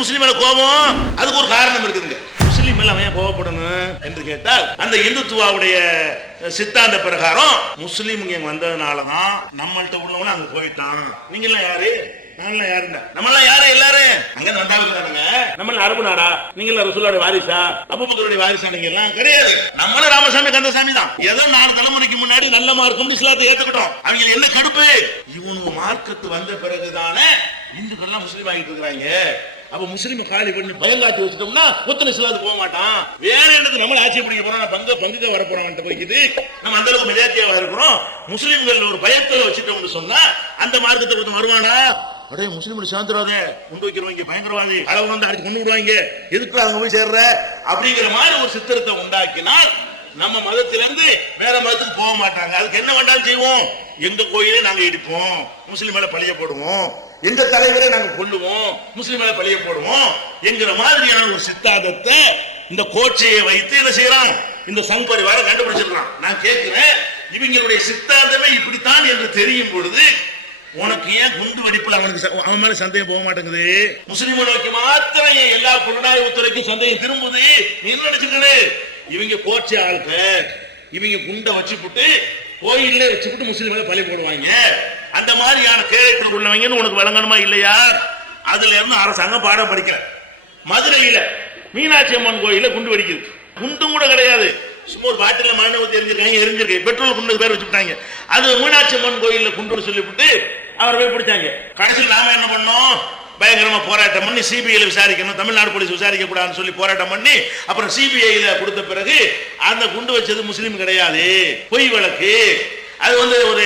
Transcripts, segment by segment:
முஸ்லீம் மேல கோபம்? அதுக்கு ஒரு காரணம் இருக்குதுங்க. முஸ்லீம் மேல அவன் கோபப்படணும் என்று கேட்டால் அந்த இந்துத்துவாவுடைய சித்தாந்த பிரகாரம் முஸ்லீம் இங்க வந்ததுனாலதான் நம்மள்ட்ட உள்ளவன அங்க போயிட்டான். நீங்க எல்லாம் யாரு? நாங்களாம் யாருங்க? நம்மளாம் யாரு? எல்லாரும் அங்க வந்தாங்க. நம்ம அரபு நாடா? நீங்க எல்லாம் ரசூலுடைய வாரிசா? அபூபக்கருடைய வாரிசா? நீங்க எல்லாம் கிடையாது. நம்மளும் ராமசாமி கந்தசாமி தான். ஏதோ 4 தலைமுறைக்கு முன்னாடி நல்ல மார்க்கம் இஸ்லாத்தை ஏத்துக்கிட்டோம். அவங்க என்ன கடுப்பு? இவனுக்கு மார்க்கத்து வந்த பிறகுதானே இந்துக்கள் எல்லாம் முஸ்லீம் ஆகிட்டு இருக்கிறாங்க. அப்ப முஸ்லீம் காலி பண்ணி பயங்காட்டி வச்சுட்டோம்னா ஒத்தனை இஸ்லாத்துக்கு போக மாட்டான். வேற என்னது நம்மள ஆட்சி பிடிக்க போறோம், பங்குக்கு வர போறோம் போய்க்குது. நம்ம அந்த அளவுக்கு மெஜாரிட்டியா இருக்கிறோம். முஸ்லீம்கள் ஒரு பயத்தை வச்சுட்டோம்னு சொன்னா அந்த மார்க்கத்தை வருவானா? அடே முஸ்லீம் சாந்திராதே, குண்டு வைக்கிறவங்க பயங்கரவாதி, அளவு வந்து அடிச்சு கொண்டு விடுவாங்க, எதுக்கு அவங்க போய் சேர்ற அப்படிங்கிற மாதிரி ஒரு சித்திரத்தை உண்டாக்கினால் நம்ம மதத்திலிருந்து வேற மதத்துக்கு போக மாட்டாங்க. அதுக்கு என்ன வேண்டாலும் செய்வோம். எங்க கோயிலே நாங்க இடிப்போம், முஸ்லீம் மேல பழிய போடுவோம், எங்க தலைவரை நாங்க கொல்லுவோம், முஸ்லீம் மேல பழிய போடுவோம் என்கிற மாதிரியான ஒரு சித்தாந்தத்தை இந்த கோட்சையை வைத்து என்ன செய்யறான்? இந்த சங் பரிவார கண்டுபிடிச்சிருக்கான். நான் கேட்கிறேன், இவங்களுடைய சித்தாந்தமே இப்படித்தான் என்று தெரியும் பொழுது உனக்கு ஏன் குண்டு வெடிப்புல அவன் மேல சந்தேகம் போக மாட்டேங்குது? முஸ்லீம் நோக்கி மாத்திரம் எல்லா புலனாய்வுத்துறைக்கும் சந்தேகம் திரும்புது. நீ என்ன நினைச்சுக்கிற? இவங்க கோட்சை ஆளுக்க, இவங்க குண்டை வச்சுப்புட்டு கோயில்ல வச்சுப்புட்டு முஸ்லீம் மேல பழி போடுவாங்க. அந்த மாதிரியான கேரக்டர் உள்ளவங்கன்னு உனக்கு விளங்கணுமா இல்லையா? அதுல இருந்து அரசாங்கம் பாடம் படிக்கல. மதுரையில மீனாட்சி அம்மன் கோயில குண்டு வெடிக்குது. குண்டும் கூட கிடையாது, சும்மா ஒரு பாட்டில மண்ணை ஊத்தி எரிஞ்சிருக்கு, பெட்ரோல் குண்டு பேர் வச்சுட்டாங்க. அது மீனாட்சி அம்மன் கோயில்ல குண்டு சொல்லிவிட்டு அவரை போய் பிடிச்சாங்க. கடைசியில் நாம என்ன பண்ணோம்? பயங்கரமா போராட்டம் பண்ணி சிபிஐல விசாரிக்கணும், தமிழ்நாடு போலீஸ் விசாரிக்க கூடாதுன்னு சொல்லி போராட்டம் பண்ணி அப்புறம் சிபிஐல கொடுத்த பிறகு அந்த குண்டு வச்சது முஸ்லீம் கிடையாது, பொய் வழக்கு. அது வந்து ஒரு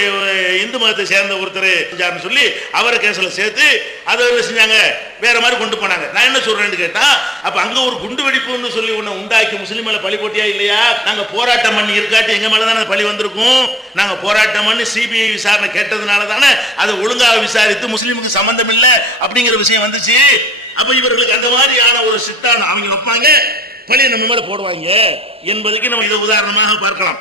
இந்து மதத்தை சேர்ந்த ஒருத்தர் சொல்லி அவரை கேஸ்ல சேர்த்து அதை செஞ்சாங்க, வேற மாதிரி கொண்டு போனாங்க. நான் என்ன சொல்றேன்னு கேட்டா, அப்ப அங்க ஒரு குண்டு வெடிப்புன்னு சொல்லி ஒண்ணு உண்டாக்கி முஸ்லீம் மேல பழி போட்டியா இல்லையா? நாங்க போராட்டம் பண்ணி இருக்காட்டி எங்க மேலதானே பழி வந்திருக்கும். நாங்க போராட்டம் பண்ணி சிபிஐ விசாரணை கேட்டதுனால தானே அதை ஒழுங்காக விசாரித்து முஸ்லீமுக்கு சம்பந்தம் இல்லை அப்படிங்கிற விஷயம் வந்துச்சு. அப்ப இவர்களுக்கு அந்த மாதிரியான ஒரு சித்தாந்தம் அவங்க வைப்பாங்க, பழியை நம்ம மேல போடுவாங்க என்பதுக்கு நம்ம இதை உதாரணமாக பார்க்கலாம்.